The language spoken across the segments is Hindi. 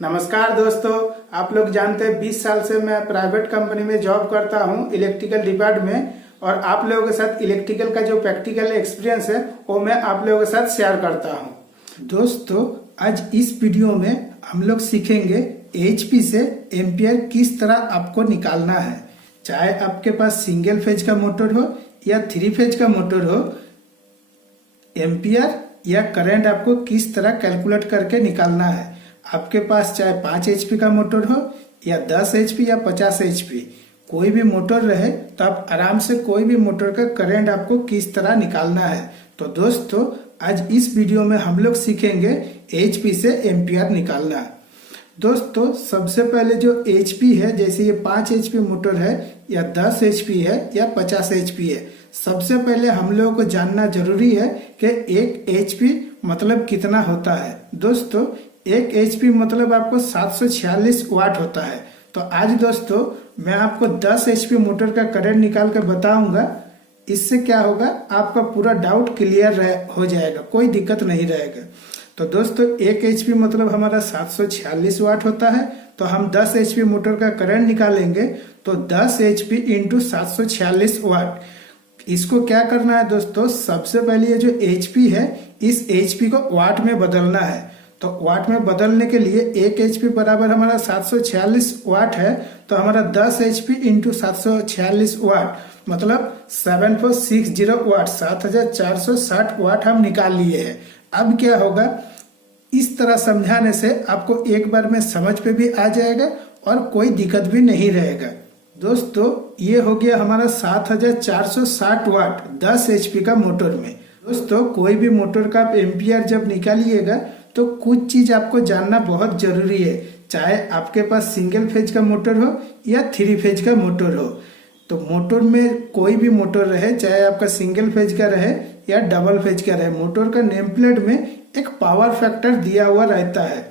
नमस्कार दोस्तों, आप लोग जानते हैं 20 साल से मैं प्राइवेट कंपनी में जॉब करता हूं इलेक्ट्रिकल डिपार्टमेंट में। और आप लोगों के साथ इलेक्ट्रिकल का जो प्रैक्टिकल एक्सपीरियंस है वो मैं आप लोगों के साथ शेयर करता हूं। दोस्तों, आज इस वीडियो में हम लोग सीखेंगे एचपी से एम्पियर किस तरह आपको निकालना है। चाहे आपके पास सिंगल फेज का मोटर हो या 3 फेज का मोटर हो, एम्पियर या करंट आपको किस तरह कैलकुलेट करके निकालना है। आपके पास चाहे 5 HP का मोटर हो या 10 HP या 50 HP, कोई भी मोटर रहे तो आप आराम से कोई भी मोटर का करंट आपको किस तरह निकालना है। तो दोस्तों, आज इस वीडियो में हम लोग सीखेंगे HP से एम्पियर निकालना। दोस्तों, सबसे पहले जो HP है, जैसे ये 5 HP मोटर है या 10 HP है या 50 HP है, सबसे पहले हम लोगों को जानना जरूरी है कि एक HP मतलब कितना होता है। दोस्तों, एक HP मतलब आपको 746 वाट होता है। तो आज दोस्तों मैं आपको 10 HP मोटर का करंट निकाल कर बताऊंगा। इससे क्या होगा, आपका पूरा डाउट क्लियर हो जाएगा, कोई दिक्कत नहीं रहेगा। तो दोस्तों, एक HP मतलब हमारा 746 वाट होता है। तो हम 10 HP मोटर का करंट निकालेंगे तो 10 HP इंटू 746 वाट। इसको क्या करना है दोस्तों, सबसे पहले ये जो HP है इस HP को वाट में बदलना है। तो वाट में बदलने के लिए एक HP बराबर हमारा 746 वाट है। तो हमारा 10 HP इंटू 746 वाट मतलब 7460 वाट, 7460 वाट हम निकाल लिए हैं। अब क्या होगा, इस तरह समझाने से आपको एक बार में समझ पे भी आ जाएगा और कोई दिक्कत भी नहीं रहेगा। दोस्तों, ये हो गया हमारा 7460 वाट 10 HP का मोटर में। दोस्तों, कोई भी मोटर का आप एम्पियर जब निकालिएगा तो कुछ चीज आपको जानना बहुत जरूरी है। चाहे आपके पास सिंगल फेज का मोटर हो या 3 फेज का मोटर हो, तो मोटर में कोई भी मोटर रहे, चाहे आपका सिंगल फेज का रहे या डबल फेज का रहे, मोटर का नेम प्लेट में एक पावर फैक्टर दिया हुआ रहता है।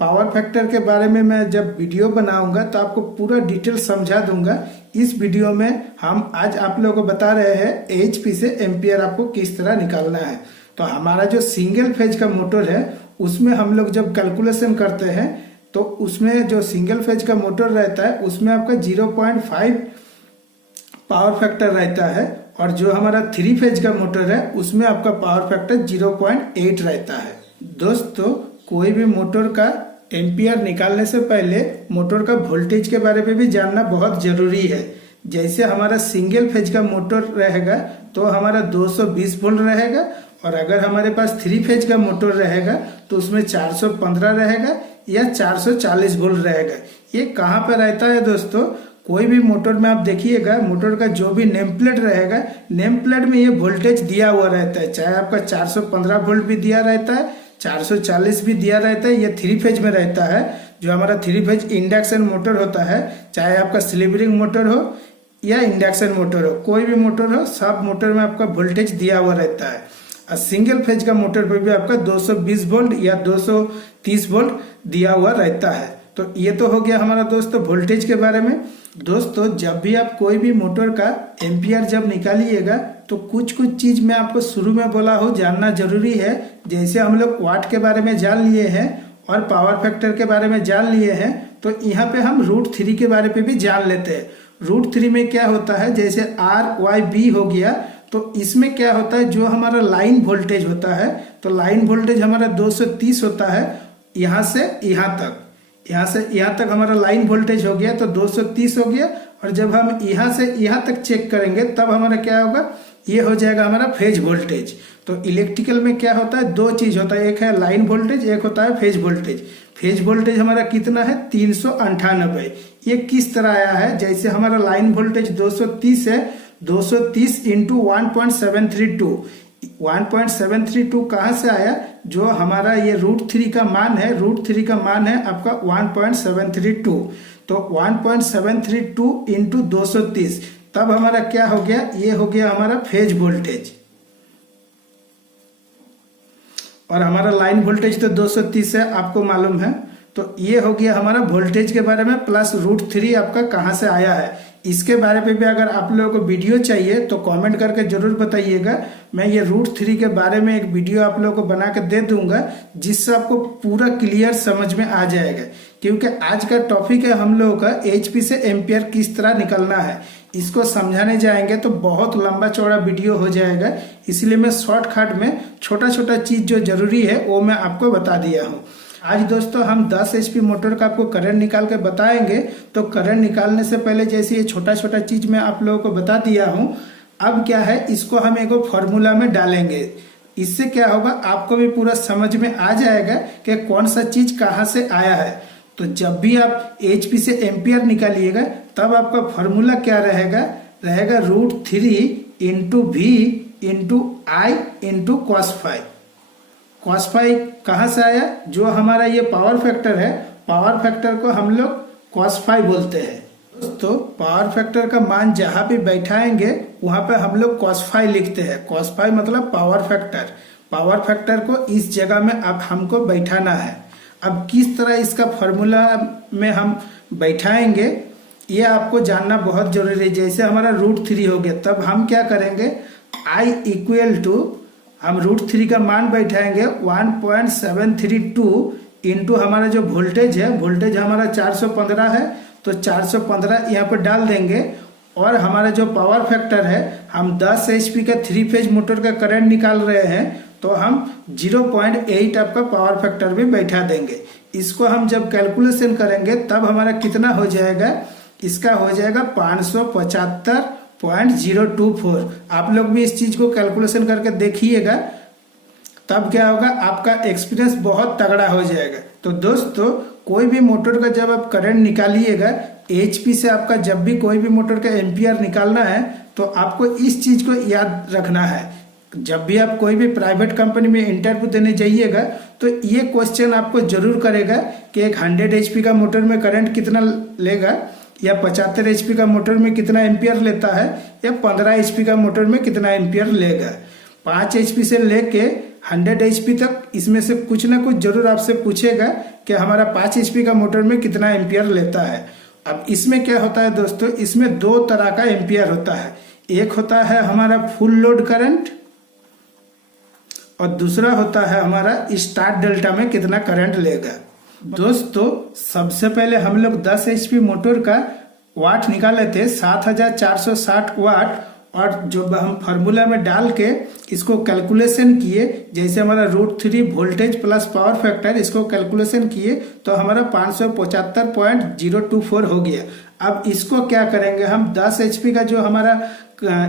पावर फैक्टर के बारे में मैं जब वीडियो बनाऊंगा तो आपको पूरा डिटेल समझा दूंगा। इस वीडियो में हम आज आप लोगों को बता रहे हैं एचपी से एम्पियर आपको किस तरह निकालना है। तो हमारा जो सिंगल फेज का मोटर है उसमें हम लोग जब कैलकुलेशन करते हैं तो उसमें जो सिंगल फेज का मोटर रहता है उसमें आपका 0.5 पावर फैक्टर रहता है, और जो हमारा 3 फेज का मोटर है उसमें आपका पावर फैक्टर 0.8 रहता है। दोस्तों, कोई भी मोटर का एम्पियर निकालने से पहले मोटर का वोल्टेज के बारे में भी जानना बहुत जरूरी है। जैसे हमारा सिंगल फेज का मोटर रहेगा तो हमारा 220 वोल्ट रहेगा, और अगर हमारे पास 3 फेज का मोटर रहेगा तो उसमें 415 रहेगा या 440 वोल्ट रहेगा। ये कहाँ पे रहता है दोस्तों, कोई भी मोटर में आप देखिएगा, मोटर का जो भी नेम प्लेट रहेगा, नेम प्लेट में ये वोल्टेज दिया हुआ रहता है। चाहे आपका 415 वोल्ट भी दिया रहता है, 440 भी दिया रहता है, ये 3 फेज में रहता है। जो हमारा 3 फेज इंडक्शन मोटर होता है, चाहे आपका स्लिवरिंग मोटर हो या इंडक्शन मोटर हो, कोई भी मोटर हो, सब मोटर में आपका वोल्टेज दिया हुआ रहता है। और सिंगल फेज का मोटर पर भी आपका 220 वोल्ट या 230 वोल्ट दिया हुआ रहता है। तो ये तो हो गया हमारा दोस्तों वोल्टेज के बारे में। दोस्तों, जब भी आप कोई भी मोटर का एम्पियर जब निकालिएगा तो कुछ चीज मैं आपको शुरू में बोला हूँ जानना जरूरी है। जैसे हम लोग वाट के बारे में जान लिए हैं और पावर फैक्टर के बारे में जान लिए हैं, तो यहाँ पे हम √3 के बारे पे भी जान लेते हैं। √3 में क्या होता है, जैसे RYB हो गया, तो इसमें क्या होता है, जो हमारा लाइन वोल्टेज होता है, तो लाइन वोल्टेज हमारा 230 होता है। यहाँ से यहाँ तक हमारा लाइन वोल्टेज हो गया तो 230 हो गया। और जब हम यहाँ से यहाँ तक चेक करेंगे तब हमारा क्या होगा, ये हो जाएगा हमारा फेज वोल्टेज। तो इलेक्ट्रिकल में क्या होता है, 2 चीज होता है, एक है लाइन वोल्टेज, एक होता है फेज वोल्टेज। फेज वोल्टेज हमारा कितना है, 398। ये किस तरह आया है, जैसे हमारा लाइन वोल्टेज 230 है, 230 इंटू 1.732। 1.732 कहाँ से आया, जो हमारा ये √3 का मान है, √3 का मान है आपका 1.732। तो 1.732 इंटू 230, तब हमारा क्या हो गया, ये हो गया हमारा फेज वोल्टेज। और हमारा लाइन वोल्टेज तो 230 है, आपको मालूम है। तो ये हो गया हमारा वोल्टेज के बारे में, प्लस √3 आपका कहाँ से आया है, इसके बारे में भी अगर आप लोगों को वीडियो चाहिए तो कमेंट करके जरूर बताइएगा। मैं ये √3 के बारे में एक वीडियो आप लोगों को बना के दे दूंगा, जिससे आपको पूरा क्लियर समझ में आ जाएगा। क्योंकि आज का टॉपिक है हम लोगों का HP से एम्पियर किस तरह निकलना है। इसको समझाने जाएंगे तो बहुत लंबा चौड़ा वीडियो हो जाएगा, इसलिए मैं शॉर्टकट में छोटा छोटा चीज जो जरूरी है वो मैं आपको बता दिया हूँ। आज दोस्तों हम 10 HP मोटर का आपको करंट निकाल के बताएंगे। तो करंट निकालने से पहले जैसे ये छोटा छोटा चीज मैं आप लोगों को बता दिया हूँ, अब क्या है इसको हम एक फॉर्मूला में डालेंगे। इससे क्या होगा आपको भी पूरा समझ में आ जाएगा कि कौन सा चीज कहाँ से आया है। तो जब भी आप HP से एम्पियर निकालिएगा तब आपका फॉर्मूला क्या रहेगा √3 into V into I into cos⁵। cos⁵ कहाँ से आया? जो हमारा ये पावर फैक्टर है, पावर फैक्टर को हम लोग cos⁵ बोलते हैं। तो पावर फैक्टर का मान जहां भी बैठाएंगे वहां पे हम लोग cos⁵ लिखते हैं। cos⁵ मतलब पावर फैक्टर। पावर फैक्टर को इस जगह में अब हमको बैठाना है। अब किस तरह इसका फॉर्मूला में हम बैठाएंगे ये आपको जानना बहुत जरूरी है। जैसे हमारा √3 हो गया, तब हम क्या करेंगे I इक्वल टू हम √3 का मान बैठाएंगे 1.732 इंटू हमारा जो वोल्टेज है, वोल्टेज हमारा 415 है, तो 415 यहाँ पर डाल देंगे। और हमारा जो पावर फैक्टर है, हम 10 HP का 3 फेज मोटर का करंट निकाल रहे हैं, तो हम 0.8 आपका पावर फैक्टर भी बैठा देंगे। इसको हम जब कैलकुलेशन करेंगे तब हमारा कितना हो जाएगा, इसका हो जाएगा 575.024। आप लोग भी इस चीज को कैलकुलेशन करके देखिएगा, तब क्या होगा आपका एक्सपीरियंस बहुत तगड़ा हो जाएगा। तो दोस्तों कोई भी मोटर का जब आप करंट निकालिएगा, HP से आपका जब भी कोई भी मोटर का एम्पियर निकालना है तो आपको इस चीज को याद रखना है। जब भी आप कोई भी प्राइवेट कंपनी में इंटरव्यू देने जाइएगा तो ये क्वेश्चन आपको जरूर करेगा कि एक 100 HP का मोटर में करंट कितना लेगा, या 75 HP का मोटर में कितना एम्पियर लेता है, या 15 HP का मोटर में कितना एम्पियर लेगा। 5 HP से लेके 100 HP तक इसमें से कुछ ना कुछ जरूर आपसे पूछेगा कि हमारा 5 HP का मोटर में कितना एम्पियर लेता है। अब इसमें क्या होता है दोस्तों, इसमें 2 तरह का एम्पियर होता है। एक होता है हमारा फुल लोड करंट और दूसरा होता है हमारा स्टार्ट डेल्टा में कितना करंट लेगा। दोस्तों सबसे पहले हम लोग 10 HP मोटर का वाट निकाले थे 7460 वाट, और जो हम फार्मूला में डाल के इसको कैलकुलेशन किए, जैसे हमारा √3 वोल्टेज प्लस पावर फैक्टर, इसको कैलकुलेशन किए तो हमारा 575.024 हो गया। अब इसको क्या करेंगे हम, 10 HP का जो हमारा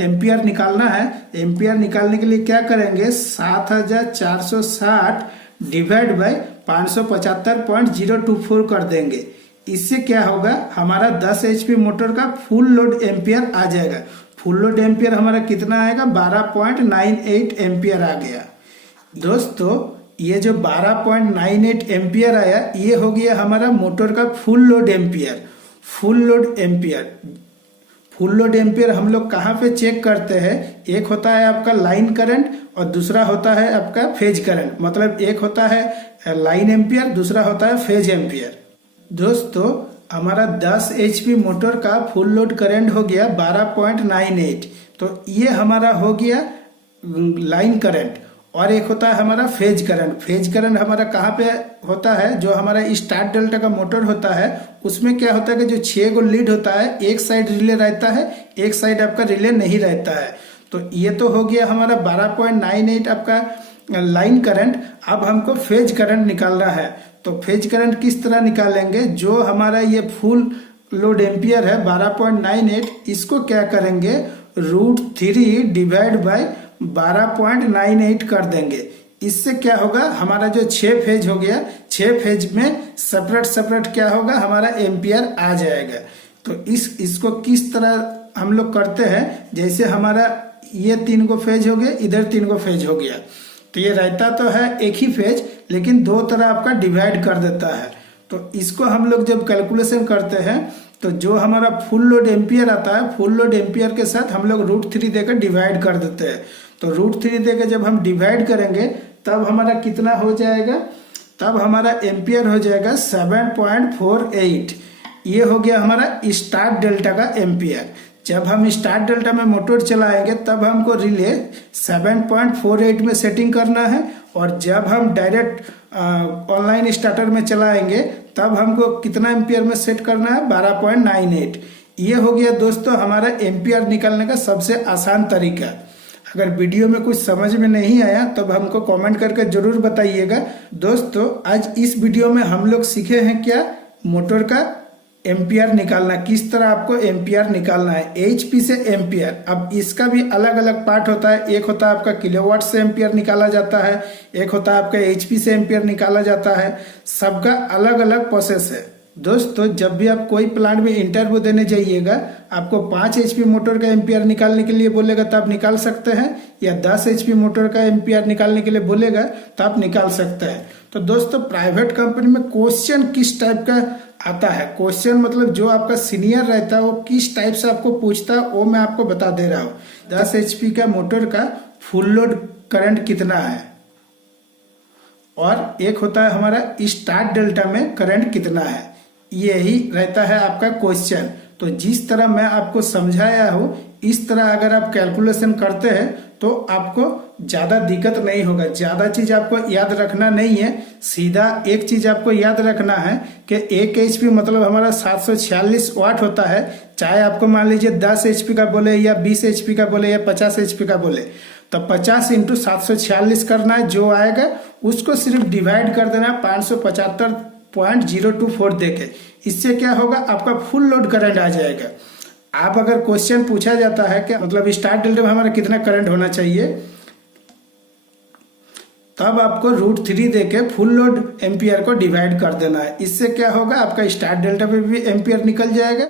एम्पियर निकालना है, एम्पियर निकालने के लिए क्या करेंगे 7460 डिवाइड बाय 575.024 कर देंगे। इससे क्या होगा हमारा 10 HP मोटर का फुल लोड एम्पियर आ जाएगा। फुल लोड एम्पियर हमारा कितना आएगा 12.98 एम्पियर आ गया। दोस्तों ये जो 12.98 एम्पियर आया ये हो गया हमारा मोटर का full load ampere. Full load ampere, full load ampere हम लोग कहाँ पे चेक करते हैं, एक होता है आपका लाइन करंट और दूसरा होता है आपका फेज करंट। मतलब एक होता है लाइन एम्पियर, दूसरा होता है फेज एम्पियर। दोस्तों हमारा 10 HP मोटर का फुल लोड करंट हो गया 12.98, तो ये हमारा हो गया लाइन करंट। और एक होता है हमारा फेज करंट। फेज करंट हमारा कहाँ पे होता है, जो हमारा स्टार्ट डेल्टा का मोटर होता है उसमें क्या होता है कि जो 6 गो लीड होता है, एक साइड रिले रहता है, एक साइड आपका रिले नहीं रहता है। तो ये तो हो गया हमारा 12.98 आपका लाइन करंट। अब हमको फेज करंट निकालना है, तो फेज करंट किस तरह निकालेंगे, जो हमारा ये फुल लोड एम्पियर है 12.98, इसको क्या करेंगे √3 डिवाइड बाय 12.98 कर देंगे। इससे क्या होगा हमारा जो 6 फेज हो गया, 6 फेज में सेपरेट सेपरेट क्या होगा हमारा एम्पियर आ जाएगा। तो इसको किस तरह हम लोग करते हैं, जैसे हमारा ये 3 गो फेज हो गया, इधर 3 गो फेज हो गया, तो ये रहता तो है एक ही फेज लेकिन 2 तरह आपका डिवाइड कर देता है। तो इसको हम लोग जब कैलकुलेशन करते हैं तो जो हमारा फुल लोड एम्पियर आता है, फुल लोड एम्पियर के साथ हम लोग √3 देकर डिवाइड कर देते हैं। तो √3 देकर जब हम डिवाइड करेंगे तब हमारा कितना हो जाएगा, तब हमारा एम्पियर हो जाएगा 7.48। ये हो गया हमारा स्टार्ट डेल्टा का एम्पियर। जब हम स्टार्ट डेल्टा में मोटर चलाएंगे तब हमको रिले 7.48 में सेटिंग करना है, और जब हम डायरेक्ट ऑनलाइन स्टार्टर में चलाएंगे तब हमको कितना एम्पियर में सेट करना है, 12.98। ये हो गया दोस्तों हमारा एम्पियर निकालने का सबसे आसान तरीका। अगर वीडियो में कुछ समझ में नहीं आया तो हमको कमेंट करके जरूर बताइएगा। दोस्तों आज इस वीडियो में हम लोग सीखे हैं क्या, मोटर का एम्पियर निकालना, किस तरह आपको एम्पियर निकालना है, एचपी से एम्पियर। अब इसका भी अलग अलग पार्ट होता है, एक होता है आपका किलोवाट से एम्पियर निकाला जाता है, एक होता है आपका एचपी से एम्पियर निकाला जाता है, सबका अलग अलग प्रोसेस है। दोस्तों जब भी आप कोई प्लांट में इंटरव्यू देने जाइएगा, आपको 5 एचपी मोटर का एम्पियर निकालने के लिए बोलेगा तो आप निकाल सकते हैं, या 10 एचपी मोटर का एम्पियर निकालने के लिए बोलेगा तो आप निकाल सकते हैं। तो दोस्तों प्राइवेट कंपनी में क्वेश्चन किस टाइप का आता है, क्वेश्चन मतलब जो आपका सीनियर रहता है वो किस टाइप से आपको पूछता है वो मैं आपको बता दे रहा हूँ। 10 एचपी का मोटर का फुल लोड करंट कितना है, और एक होता है हमारा स्टार्ट डेल्टा में करंट कितना है, यही रहता है आपका क्वेश्चन। तो जिस तरह मैं आपको समझाया हूँ इस तरह अगर आप कैलकुलेशन करते हैं तो आपको ज्यादा दिक्कत नहीं होगा, ज्यादा चीज आपको याद रखना नहीं है। सीधा एक चीज आपको याद रखना है कि 1 एचपी मतलब हमारा 746 वाट होता है, चाहे आपको मान लीजिए 10 एचपी का बोले या 20 एचपी का बोले या 50 एचपी का बोले, तो 50 × 746 करना है, जो आएगा उसको सिर्फ डिवाइड कर देना 575.024 देके। इससे क्या होगा, आपका फुल लोड करंट आ जाएगा। आप अगर क्वेश्चन पूछा जाता है कि मतलब स्टार्ट डेल्टा में हमारा कितना करंट होना चाहिए, तब आपको √3 देके फुल लोड एम्पियर को डिवाइड कर देना है। इससे क्या होगा, आपका स्टार्ट डेल्टा पे भी एम्पियर निकल जाएगा